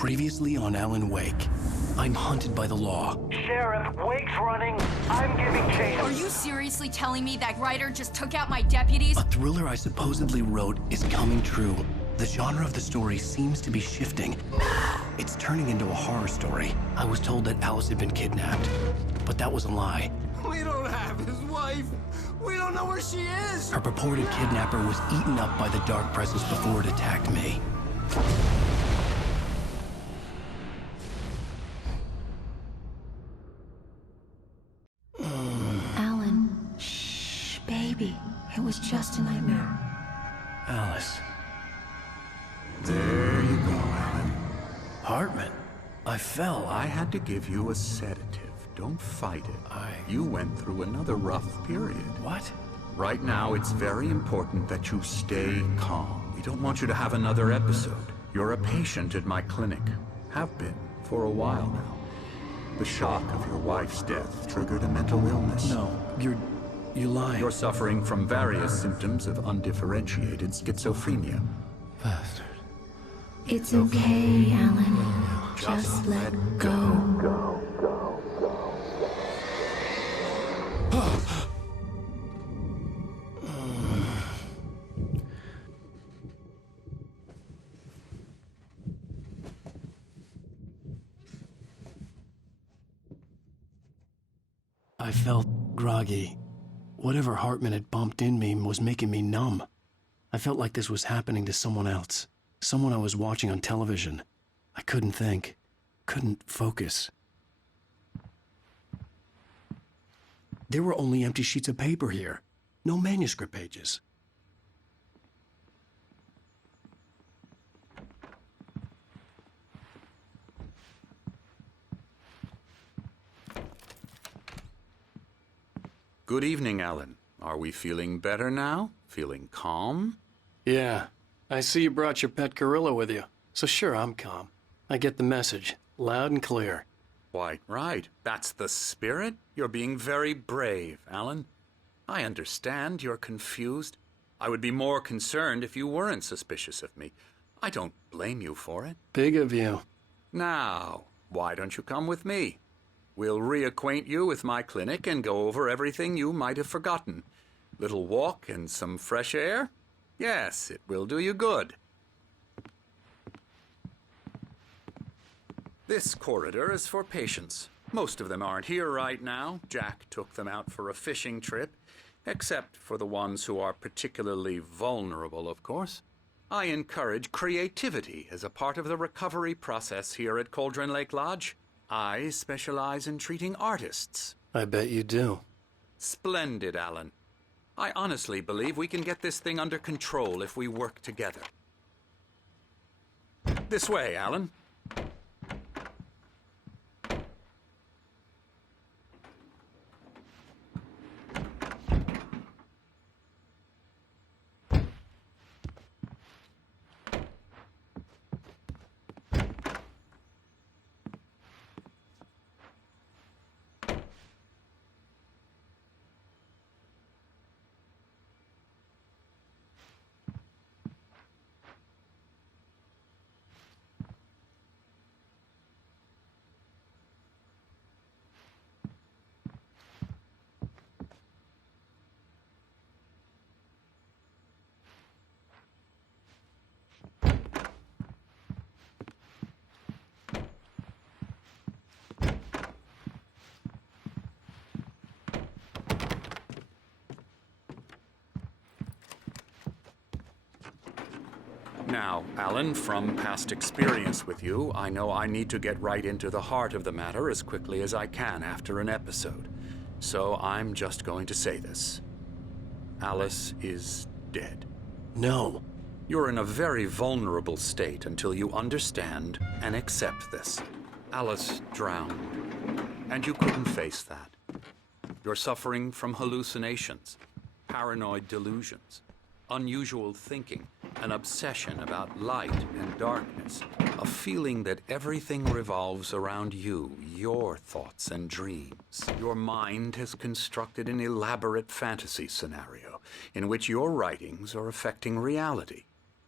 Previously on Alan Wake. I'm hunted by the law. Sheriff, Wake's running. I'm giving chase. Are you seriously telling me that writer just took out my deputies? A thriller I supposedly wrote is coming true. The genre of the story seems to be shifting. It's turning into a horror story. I was told that Alice had been kidnapped, but that was a lie. We don't have his wife. We don't know where she is. Her purported kidnapper was eaten up by the dark presence before it attacked me. Alan, shh, baby. It was just a nightmare. Alice. There you go, Alan. Hartman. I fell. I had to give you a sedative. Don't fight it. You went through another rough period. What? Right now, it's very important that you stay calm. We don't want you to have another episode. You're a patient at my clinic. Have been for a while now. The shock of your wife's death triggered a mental illness. No, you're lying. You're suffering from various symptoms of undifferentiated schizophrenia. Bastard. It's okay, Alan. Just let go. I felt groggy. Whatever Hartman had bumped in me was making me numb. I felt like this was happening to someone else. Someone I was watching on television. I couldn't think. Couldn't focus. There were only empty sheets of paper here. No manuscript pages. Good evening, Alan. Are we feeling better now? Feeling calm? Yeah. I see you brought your pet gorilla with you. So sure, I'm calm. I get the message. Loud and clear. Quite right. That's the spirit. You're being very brave, Alan. I understand you're confused. I would be more concerned if you weren't suspicious of me. I don't blame you for it. Big of you. Now, why don't you come with me? We'll reacquaint you with my clinic and go over everything you might have forgotten. Little walk and some fresh air? Yes, it will do you good. This corridor is for patients. Most of them aren't here right now. Jack took them out for a fishing trip, except for the ones who are particularly vulnerable, of course. I encourage creativity as a part of the recovery process here at Cauldron Lake Lodge. I specialize in treating artists. I bet you do. Splendid, Alan. I honestly believe we can get this thing under control if we work together. This way, Alan. Now, Alan, from past experience with you, I know I need to get right into the heart of the matter as quickly as I can after an episode. So I'm just going to say this. Alice is dead. No. You're in a very vulnerable state until you understand and accept this. Alice drowned, and you couldn't face that. You're suffering from hallucinations, paranoid delusions, unusual thinking, an obsession about light and darkness, a feeling that everything revolves around you, your thoughts and dreams. Your mind has constructed an elaborate fantasy scenario in which your writings are affecting reality.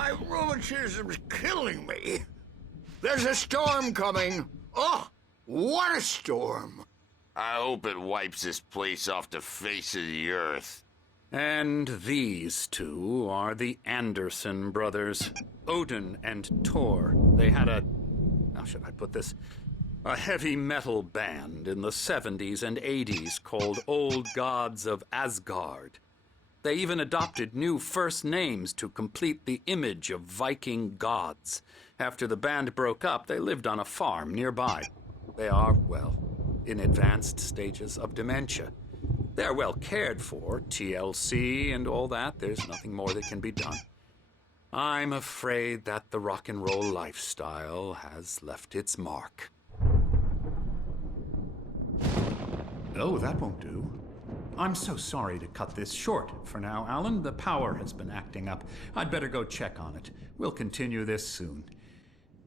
My rheumatism's killing me. There's a storm coming. Oh, what a storm. I hope it wipes this place off the face of the earth. And these two are the Anderson brothers, Odin and Tor. They had how should I put this? A heavy metal band in the 70s and 80s called Old Gods of Asgard. They even adopted new first names to complete the image of Viking gods. After the band broke up, they lived on a farm nearby. They are, well, in advanced stages of dementia. They're well cared for, TLC and all that. There's nothing more that can be done. I'm afraid that the rock and roll lifestyle has left its mark. Oh, that won't do. I'm so sorry to cut this short for now, Alan. The power has been acting up. I'd better go check on it. We'll continue this soon.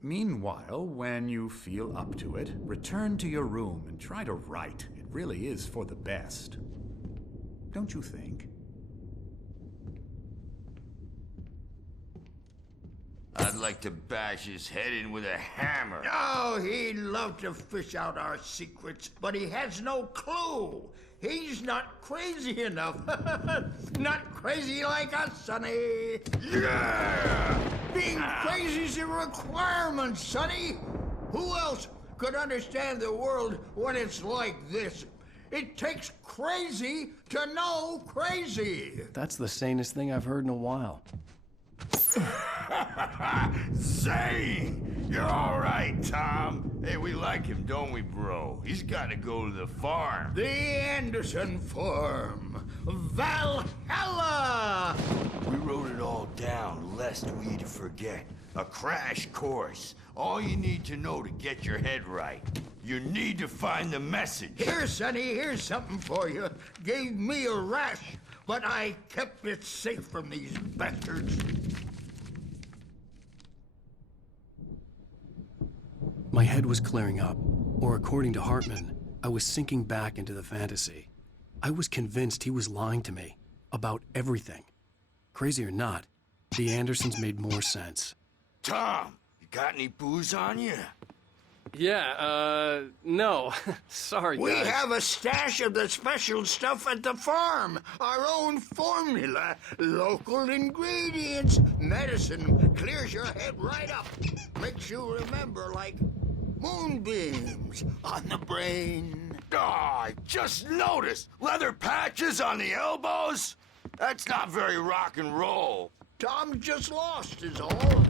Meanwhile, when you feel up to it, return to your room and try to write. It really is for the best. Don't you think? I'd like to bash his head in with a hammer. Oh, he'd love to fish out our secrets, but he has no clue. He's not crazy enough. Not crazy like us, Sonny. Yeah! Being crazy's a requirement, Sonny. Who else could understand the world when it's like this? It takes crazy to know crazy. That's the sanest thing I've heard in a while. Zane! You're all right, Tom. Hey, we like him, don't we, bro? He's got to go to the farm. The Anderson Farm. Valhalla! We wrote it all down, lest we forget. A crash course. All you need to know to get your head right. You need to find the message. Here, Sonny, here's something for you. Gave me a rash, but I kept it safe from these bastards. My head was clearing up, or according to Hartman, I was sinking back into the fantasy. I was convinced he was lying to me about everything. Crazy or not, the Andersons made more sense. Tom, you got any booze on you? Yeah, no. Sorry, We guys. have a stash of the special stuff at the farm. Our own formula. Local ingredients. Medicine clears your head right up. Makes you remember like moonbeams on the brain. Oh, I just noticed. Leather patches on the elbows? That's not very rock and roll. Tom just lost is all.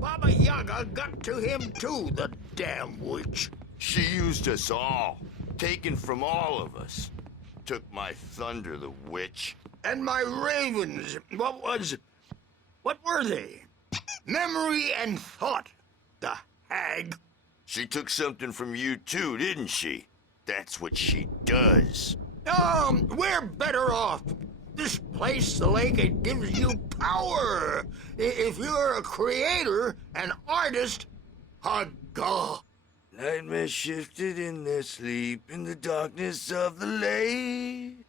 Baba Yaga got to him too, the damn witch. She used us all. Taken from all of us. Took my thunder, the witch. And my ravens, what were they? Memory and thought, the hag. She took something from you too, didn't she? That's what she does. We're better off. This place, the lake, it gives you power. If you're a creator, an artist, a god. Nightmares shifted in their sleep in the darkness of the lake.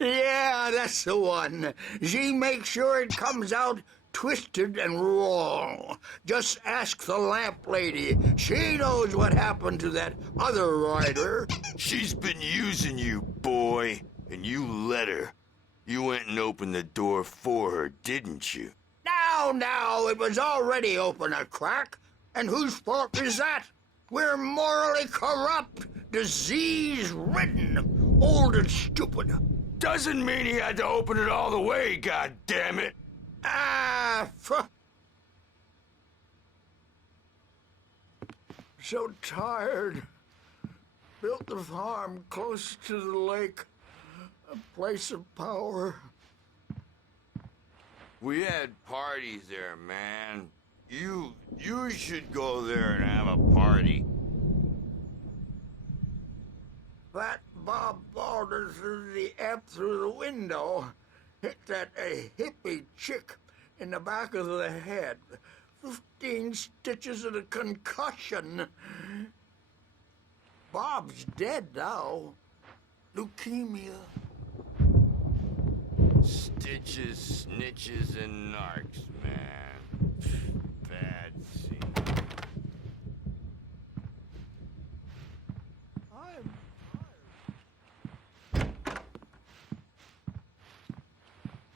Yeah, that's the one. She makes sure it comes out twisted and raw. Just ask the lamp lady. She knows what happened to that other rider. She's been using you, boy, and you let her. You went and opened the door for her, didn't you? Now, it was already open a crack. And whose fault is that? We're morally corrupt, disease-ridden, old and stupid. Doesn't mean he had to open it all the way, goddammit. So tired. Built the farm close to the lake. A place of power. We had parties there, man. You should go there and have a party. That Bob Balder threw the Ep through the window. Hit that hippie chick in the back of the head. 15 stitches and a concussion. Bob's dead now. Leukemia. Stitches, snitches, and narcs, man. Bad scene.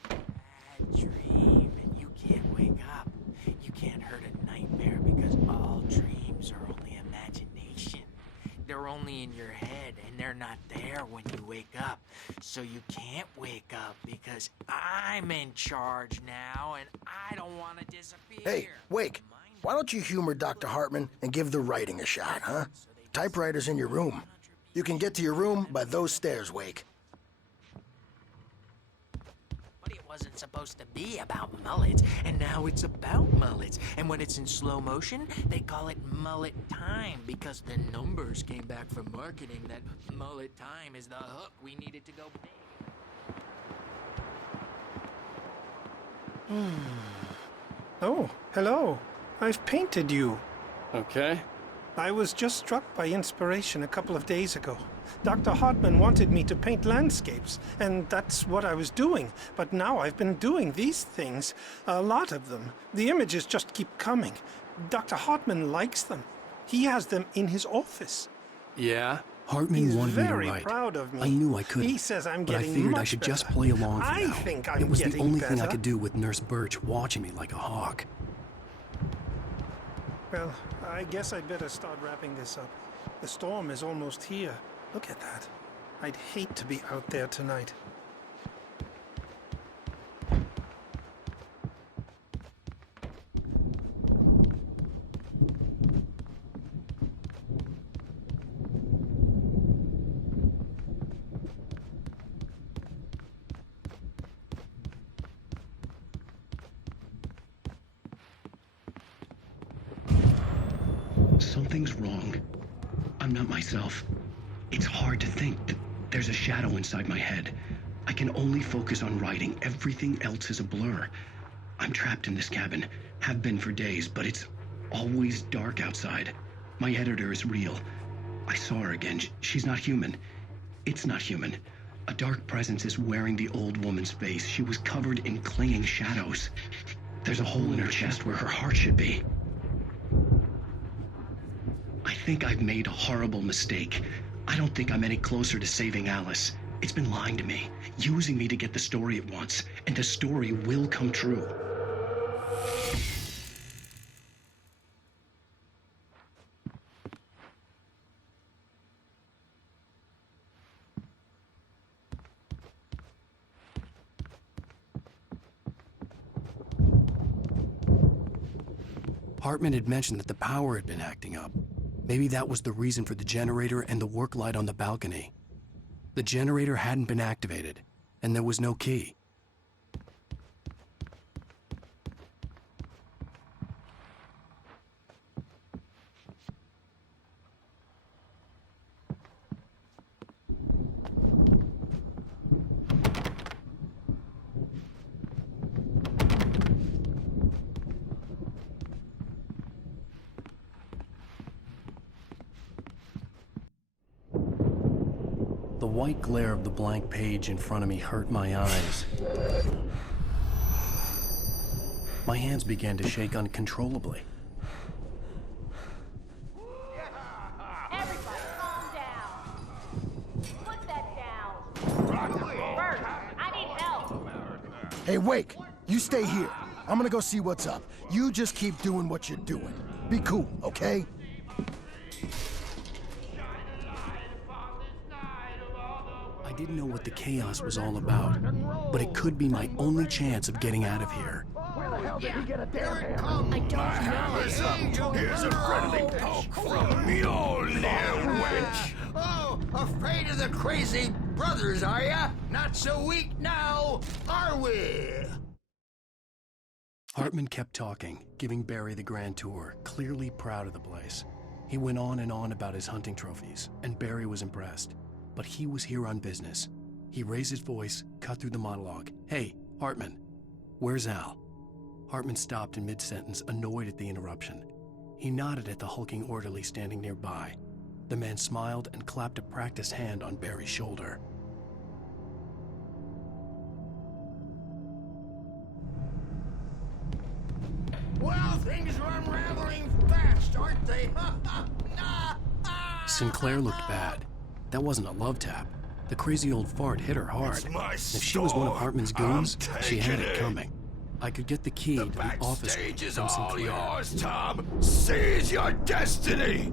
Bad dream, and you can't wake up. You can't hurt a nightmare because all dreams are only imagination. They're only in your head, and they're not there when you wake up. So you can't wake up because I'm in charge now, and I don't want to disappear. Hey, Wake, why don't you humor Dr. Hartman and give the writing a shot, huh? Typewriter's in your room. You can get to your room by those stairs, Wake. But it wasn't supposed to be about mullets, and now it's about mullets. And when it's in slow motion, they call it mullet time because the numbers came back from marketing that mullet time is the hook we needed to go big. Oh, hello. I've painted you. Okay. I was just struck by inspiration a couple of days ago. Dr. Hartman wanted me to paint landscapes, and that's what I was doing. But now I've been doing these things, a lot of them. The images just keep coming. Dr. Hartman likes them. He has them in his office. Yeah? Hartman He's wanted me to very write. proud of me. I knew I couldn't. He says I'm but getting I figured I much should better. just play along for I now. think I'm It was the getting only thing I better. could do with Nurse Birch watching me like a hawk. Well, I guess I'd better start wrapping this up. The storm is almost here. Look at that. I'd hate to be out there tonight. Something's wrong. I'm not myself. It's hard to think that there's a shadow inside my head. I can only focus on writing. Everything else is a blur. I'm trapped in this cabin. Have been for days, but it's always dark outside. My editor is real. I saw her again. She's not human. It's not human. A dark presence is wearing the old woman's face. She was covered in clinging shadows. There's a hole in her chest where her heart should be. I think I've made a horrible mistake. I don't think I'm any closer to saving Alice. It's been lying to me, using me to get the story it wants, and the story will come true. Hartman had mentioned that the power had been acting up. Maybe that was the reason for the generator and the work light on the balcony. The generator hadn't been activated, and there was no key. The white glare of the blank page in front of me hurt my eyes. My hands began to shake uncontrollably. Everybody, calm down. Put that down. Bert, I need help. Hey, Wake, you stay here. I'm gonna go see what's up. You just keep doing what you're doing. Be cool, okay? I didn't know what the chaos was all about, but it could be my only chance of getting out of here. Where the hell did he get a damn hammer? I don't know. Here's a friendly poke from Mjolnir, wench. Oh, afraid of the crazy brothers, are ya? Not so weak now, are we? Hartman kept talking, giving Barry the grand tour, clearly proud of the place. He went on and on about his hunting trophies, and Barry was impressed. But he was here on business. He raised his voice, cut through the monologue. Hey, Hartman, where's Al? Hartman stopped in mid-sentence, annoyed at the interruption. He nodded at the hulking orderly standing nearby. The man smiled and clapped a practiced hand on Barry's shoulder. Things are unraveling fast, aren't they? Sinclair looked bad. That wasn't a love tap. The crazy old fart hit her hard. If she was one of Hartman's goons, she had it coming. I could get the key to the office Backstage is from all Sinclair. yours, Tom. Seize your destiny.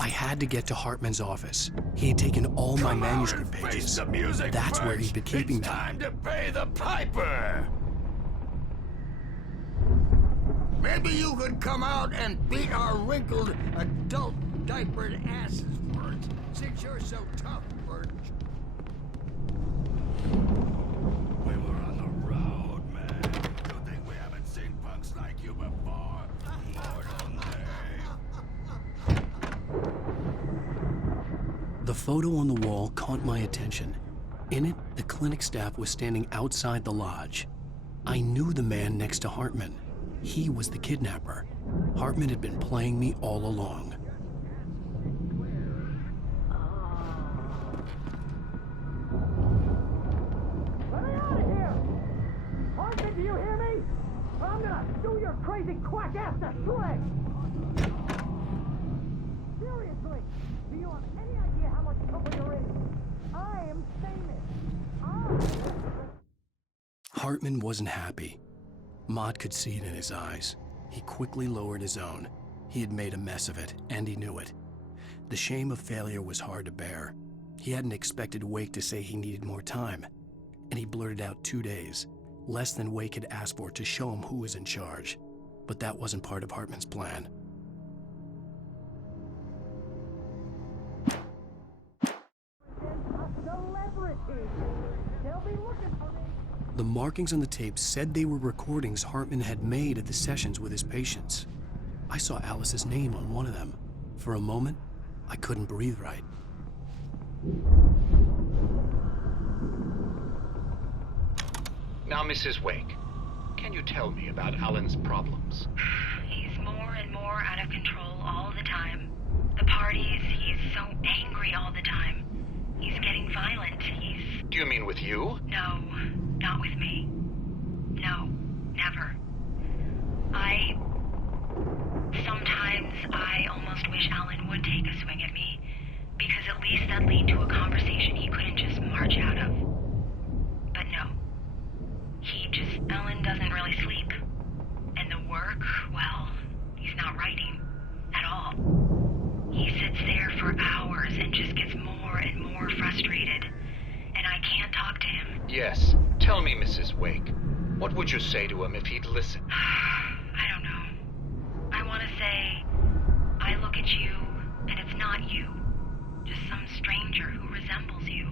I had to get to Hartman's office. He had taken all my manuscript pages. The music That's first. where he'd been keeping It's them. time to pay the piper. Maybe you could come out and beat our wrinkled, adult diapered asses, Bert, since you're so tough, Bert. We were on the road, man. You think we haven't seen punks like you before? Mortal name. The photo on the wall caught my attention. In it, the clinic staff was standing outside the lodge. I knew the man next to Hartman. He was the kidnapper. Hartman had been playing me all along. Let me out of here! Hartman, do you hear me? Or I'm gonna do your crazy quack ass to shreds! Seriously, do you have any idea how much trouble you're in? I am famous. Hartman wasn't happy. Maude could see it in his eyes. He quickly lowered his own. He had made a mess of it, and he knew it. The shame of failure was hard to bear. He hadn't expected Wake to say he needed more time, and he blurted out 2 days, less than Wake had asked for to show him who was in charge. But that wasn't part of Hartman's plan. The markings on the tape said they were recordings Hartman had made at the sessions with his patients. I saw Alice's name on one of them. For a moment, I couldn't breathe right. Now, Mrs. Wake, can you tell me about Alan's problems? He's more and more out of control all the time. The parties, he's so angry all the time. He's getting violent. Do you mean with you? No, not with me. No, never. Sometimes I almost wish Alan would take a swing at me, because at least that'd lead to a conversation he couldn't just march out of. But no. Alan doesn't really sleep. And the work, well, he's not writing at all. He sits there for hours and just gets more and more frustrated. And I can't talk to him. Yes. Tell me, Mrs. Wake. What would you say to him if he'd listen? I don't know. I want to say, I look at you, and it's not you. Just some stranger who resembles you.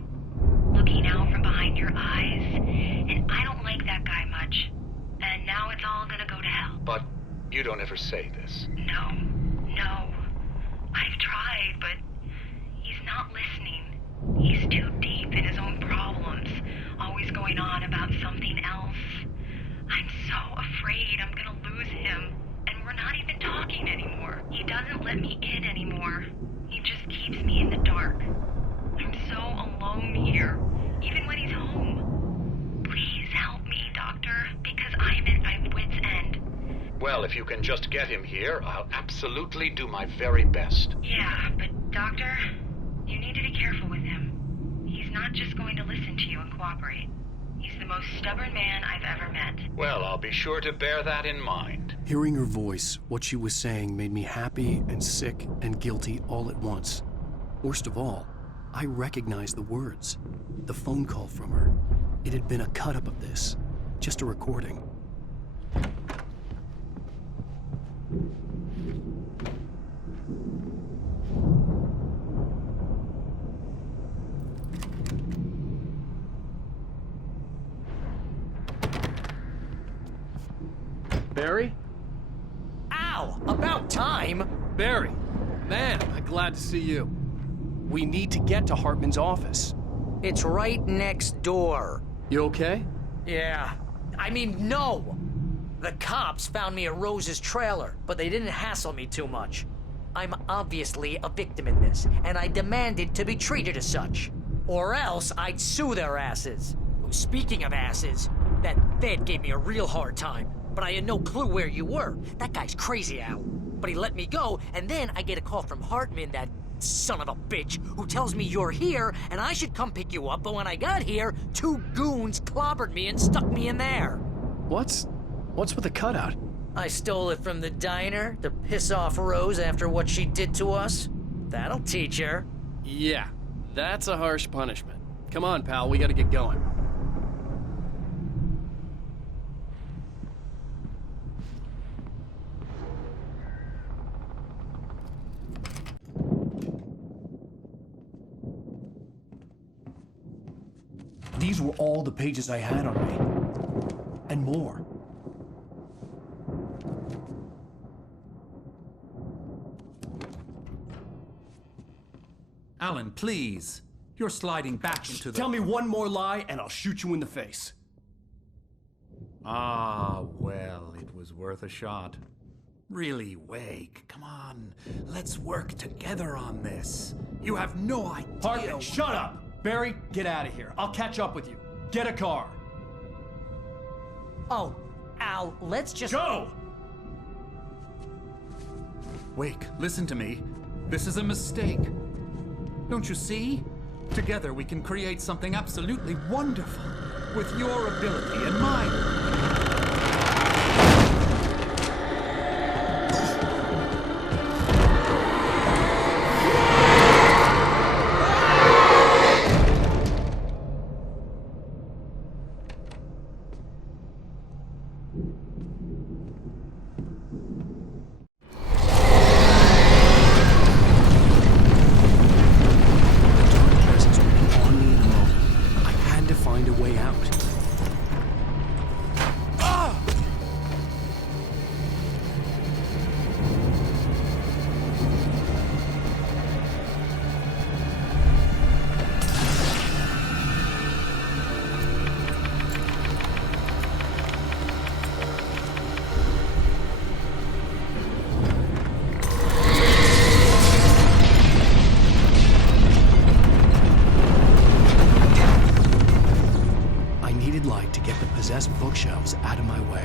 Looking out from behind your eyes, and I don't like that guy much. And now it's all gonna go to hell. But you don't ever say this. No. I've tried, but he's not listening. He's too deep in his own problems, always going on about something else. I'm so afraid I'm gonna lose him, and we're not even talking anymore. He doesn't let me in anymore. He just keeps me in the dark. I'm so alone here, even when he's home. Please help me, Doctor, because I'm at my wit's end. Well, if you can just get him here, I'll absolutely do my very best. Yeah, but Doctor, you need to be careful with him. He's not just going to listen to you and cooperate. He's the most stubborn man I've ever met. Well, I'll be sure to bear that in mind. Hearing her voice, what she was saying made me happy and sick and guilty all at once. Worst of all, I recognized the words. The phone call from her. It had been a cut-up of this. Just a recording. Barry? Ow! About time! Barry! Man, I'm glad to see you. We need to get to Hartman's office. It's right next door. You okay? Yeah. I mean, no! The cops found me at Rose's trailer, but they didn't hassle me too much. I'm obviously a victim in this, and I demanded to be treated as such. Or else I'd sue their asses. Speaking of asses, that Fed gave me a real hard time. but I had no clue where you were. That guy's crazy, Al. But he let me go, and then I get a call from Hartman, that son of a bitch, who tells me you're here and I should come pick you up, but when I got here, 2 goons clobbered me and stuck me in there. What's with the cutout? I stole it from the diner to piss off Rose after what she did to us. That'll teach her. Yeah, that's a harsh punishment. Come on, pal, we gotta get going. These were all the pages I had on me. And more. Alan, please. You're sliding back into the... Tell me one more lie and I'll shoot you in the face. Ah, well, it was worth a shot. Really, Wake, come on. Let's work together on this. You have no idea... Hartman, shut up! Barry, get out of here. I'll catch up with you. Get a car. Oh, Al, let's just... Go! Wake, listen to me. This is a mistake. Don't you see? Together we can create something absolutely wonderful. With your ability and mine. Bookshelves out of my way.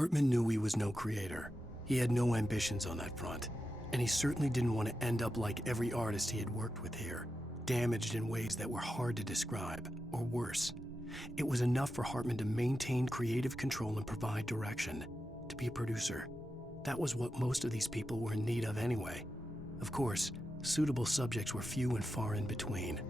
Hartman knew he was no creator. He had no ambitions on that front, and he certainly didn't want to end up like every artist he had worked with here, damaged in ways that were hard to describe, or worse. It was enough for Hartman to maintain creative control and provide direction, to be a producer. That was what most of these people were in need of anyway. Of course, suitable subjects were few and far in between.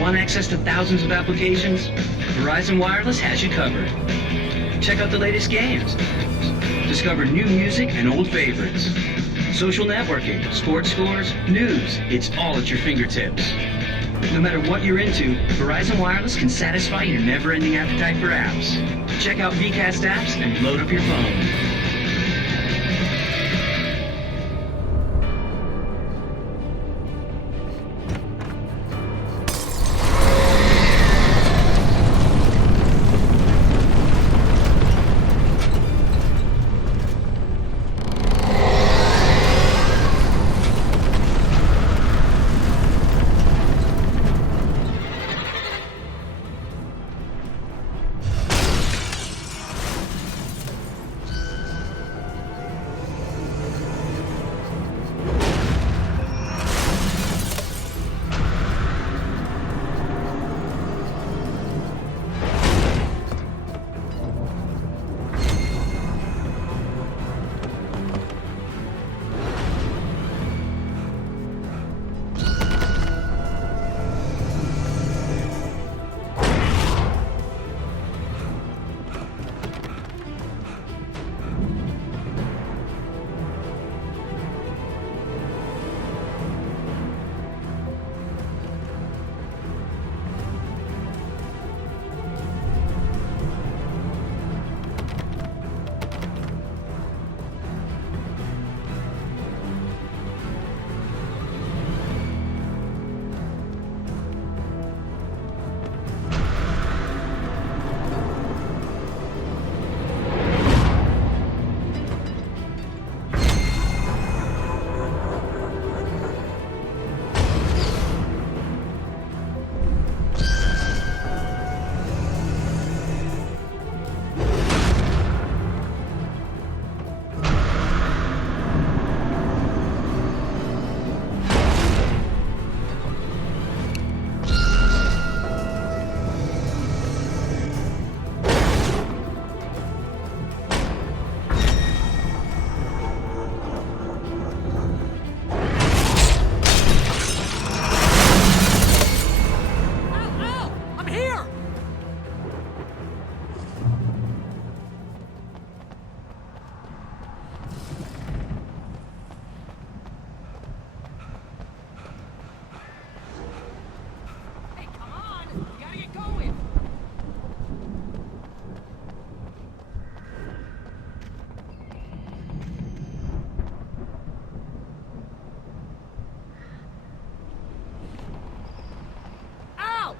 Want access to thousands of applications? Verizon Wireless has you covered. Check out the latest games. Discover new music and old favorites. Social networking, sports scores, news. It's all at your fingertips. No matter what you're into, Verizon Wireless can satisfy your never-ending appetite for apps. Check out VCast apps and load up your phone.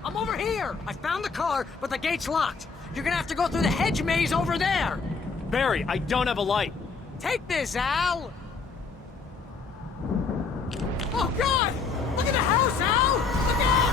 I'm over here! I found the car, but the gate's locked. You're gonna have to go through the hedge maze over there! Barry, I don't have a light. Take this, Al! Oh, God! Look at the house, Al! Look out!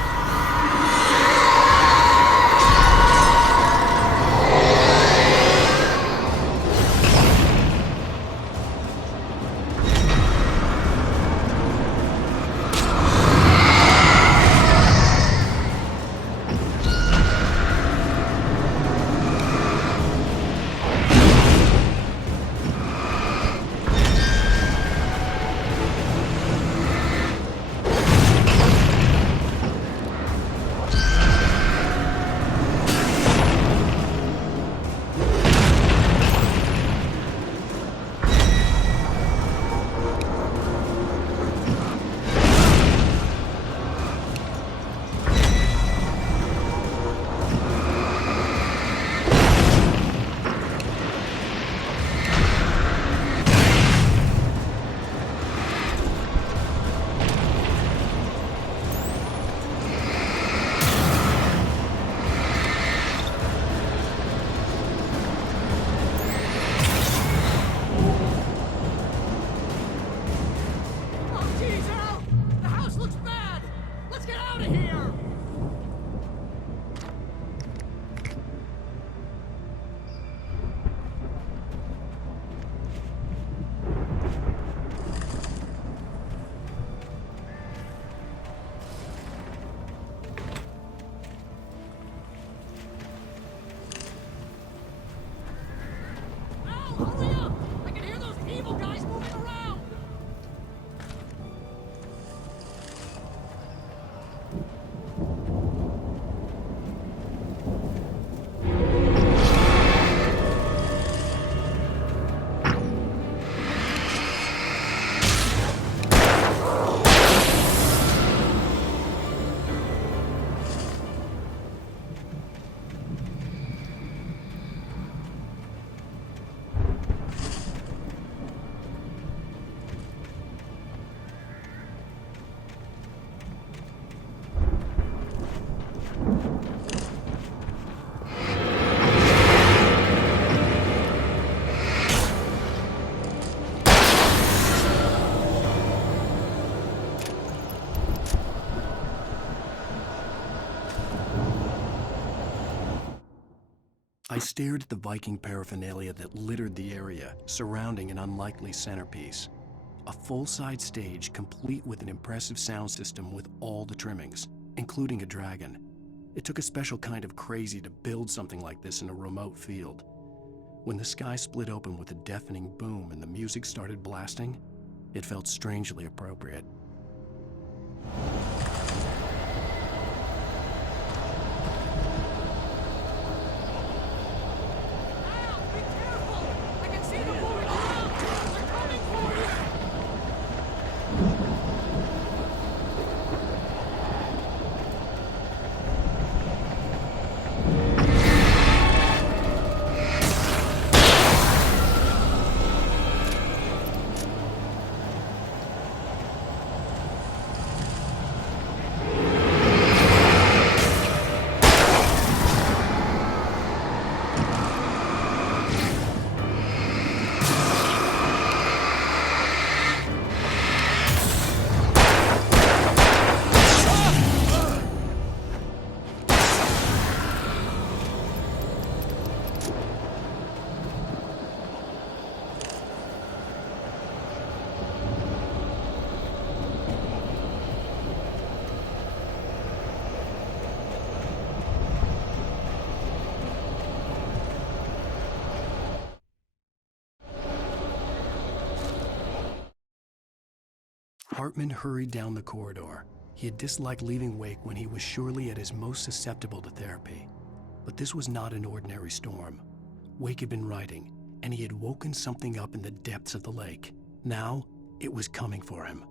I stared at the Viking paraphernalia that littered the area, surrounding an unlikely centerpiece. A full-size stage complete with an impressive sound system with all the trimmings, including a dragon. It took a special kind of crazy to build something like this in a remote field. When the sky split open with a deafening boom and the music started blasting, it felt strangely appropriate. Hartman hurried down the corridor. He had disliked leaving Wake when he was surely at his most susceptible to therapy. But this was not an ordinary storm. Wake had been writing, and he had woken something up in the depths of the lake. Now, it was coming for him.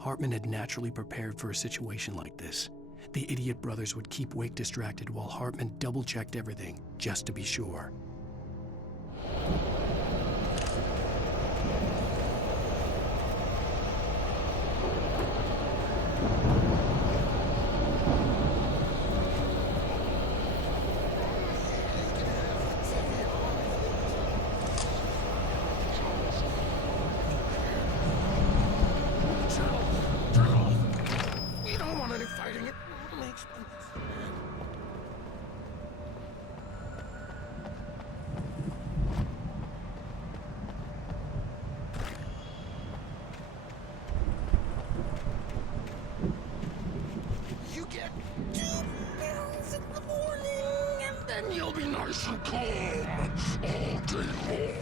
Hartman had naturally prepared for a situation like this. The idiot brothers would keep Wake distracted while Hartman double-checked everything, just to be sure. We don't want any fighting. It makes me... You get 2 pills in the morning, and then you'll be nice and calm all day long.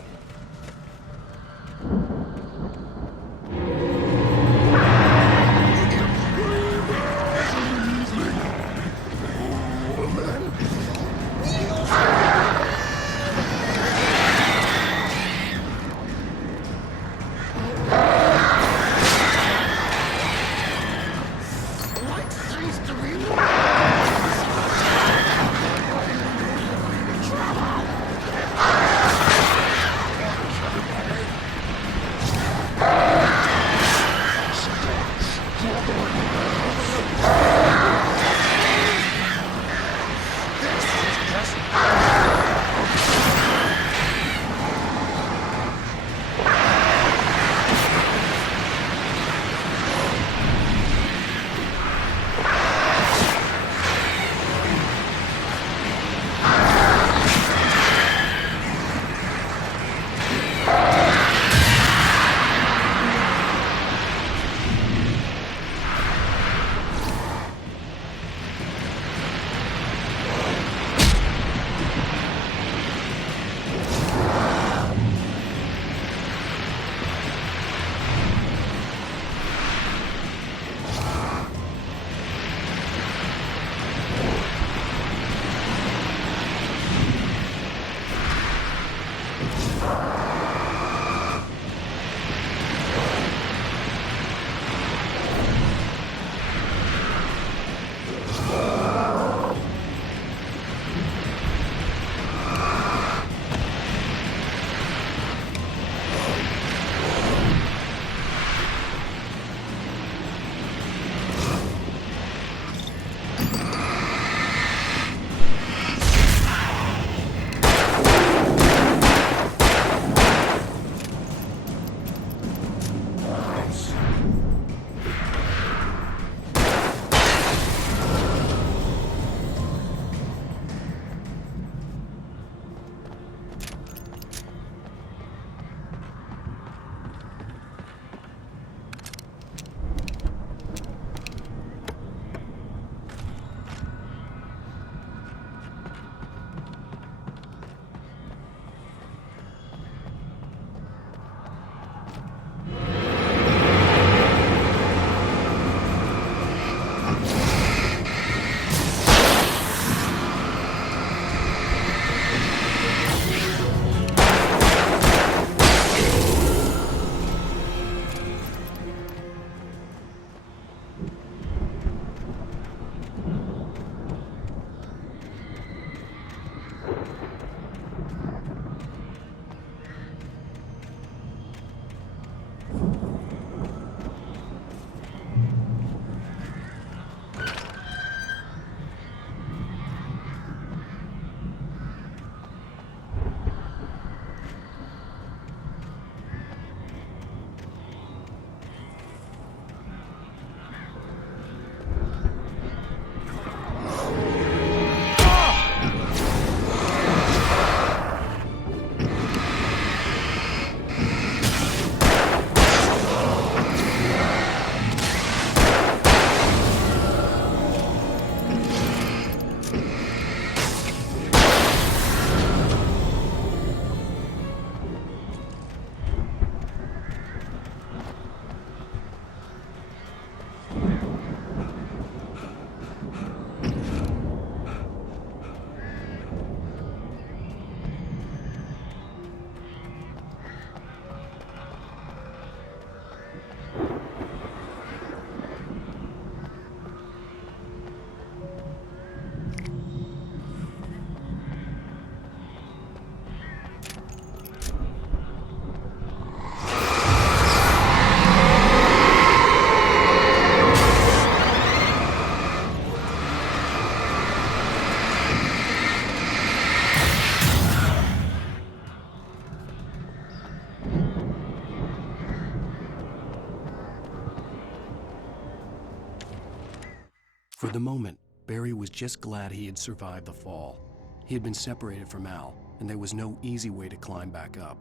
the moment, Barry was just glad he had survived the fall. He had been separated from Al, and there was no easy way to climb back up.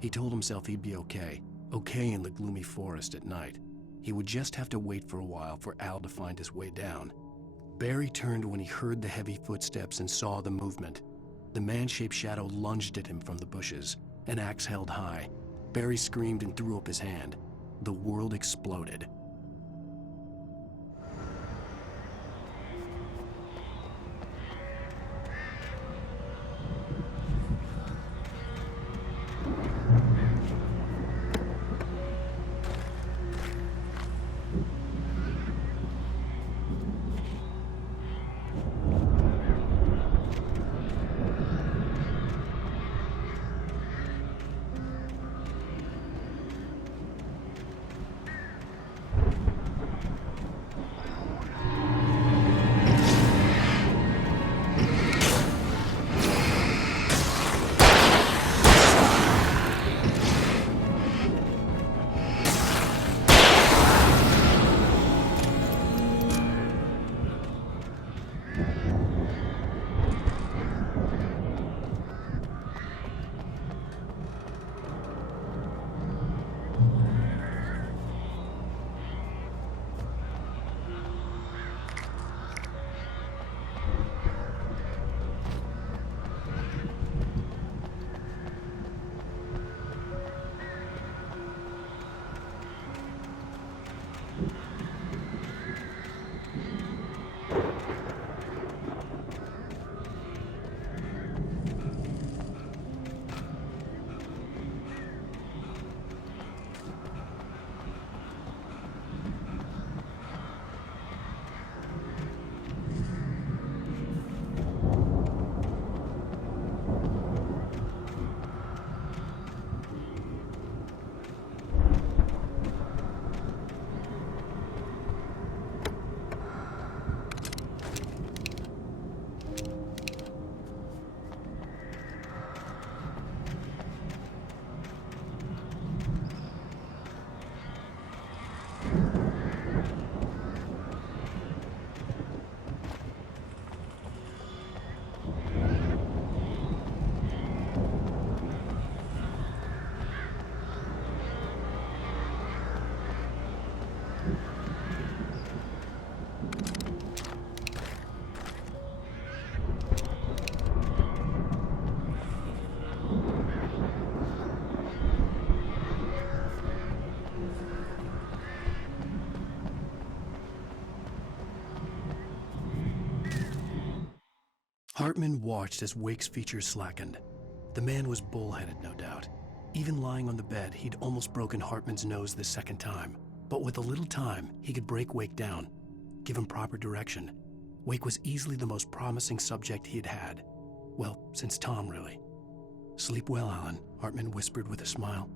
He told himself he'd be okay in the gloomy forest at night. He would just have to wait for a while for Al to find his way down. Barry turned when he heard the heavy footsteps and saw the movement. The man-shaped shadow lunged at him from the bushes, an axe held high. Barry screamed and threw up his hand. The world exploded. Hartman watched as Wake's features slackened. The man was bullheaded, no doubt. Even lying on the bed, he'd almost broken Hartman's nose the second time. But with a little time, he could break Wake down, give him proper direction. Wake was easily the most promising subject he had had. Well, since Tom, really. "Sleep well, Alan," Hartman whispered with a smile.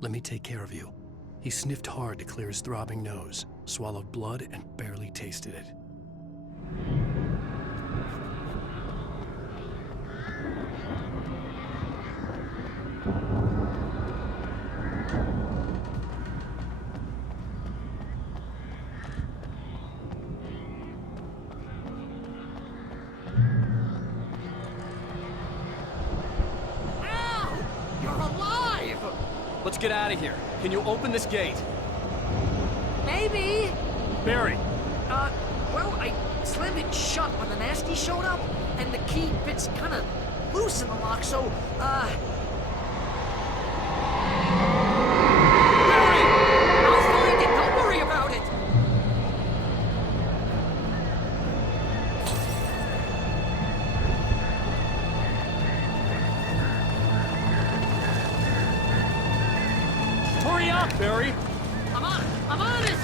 "Let me take care of you." He sniffed hard to clear his throbbing nose, swallowed blood, and barely tasted it. Let's get out of here. Can you open this gate? Maybe. Barry. Well, I slammed it shut when the nasty showed up, and the key fits kind of loose in the lock, so, Barry! I'll find it! Don't worry about it! Hurry up, Barry! I'm on it!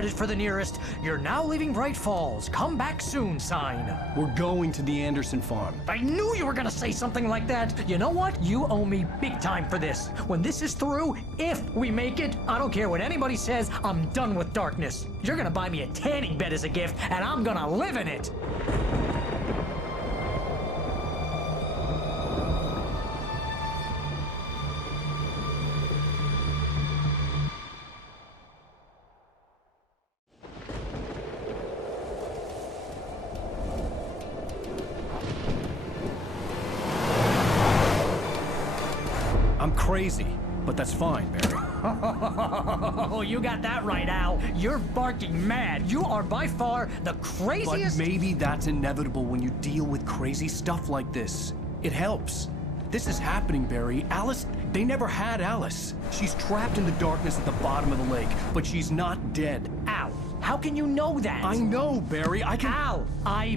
headed for the nearest "You're now leaving Bright Falls. Come back soon" sign. We're going to the Anderson farm. I knew you were gonna say something like that. You know what? You owe me big time for this. When this is through, if we make it, I don't care what anybody says, I'm done with darkness. You're gonna buy me a tanning bed as a gift, and I'm gonna live in it. I'm crazy, but that's fine, Barry. Oh, you got that right, Al. You're barking mad. You are by far the craziest. But maybe that's inevitable when you deal with crazy stuff like this. It helps. This is happening, Barry. Alice, they never had Alice. She's trapped in the darkness at the bottom of the lake, but she's not dead. Al, how can you know that? I know, Barry. I can... Al,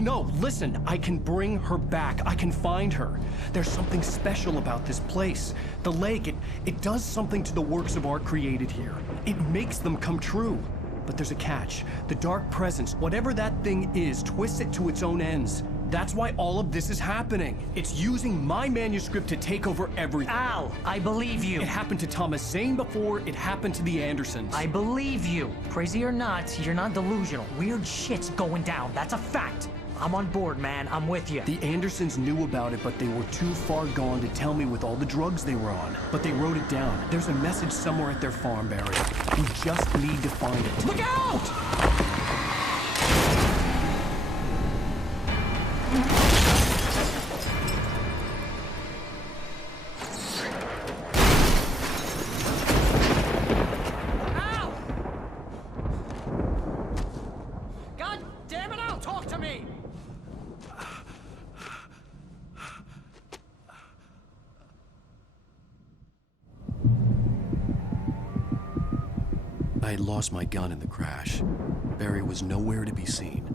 No, listen. I can bring her back. I can find her. There's something special about this place. The lake, it does something to the works of art created here. It makes them come true. But there's a catch. The dark presence, whatever that thing is, twists it to its own ends. That's why all of this is happening. It's using my manuscript to take over everything. Al, I believe you. It happened to Thomas Zane before, it happened to the Andersons. I believe you. Crazy or not, you're not delusional. Weird shit's going down. That's a fact. I'm on board, man. I'm with you. The Andersons knew about it, but they were too far gone to tell me with all the drugs they were on. But they wrote it down. There's a message somewhere at their farm, Barry. We just need to find it. Look out! I had lost my gun in the crash. Barry was nowhere to be seen.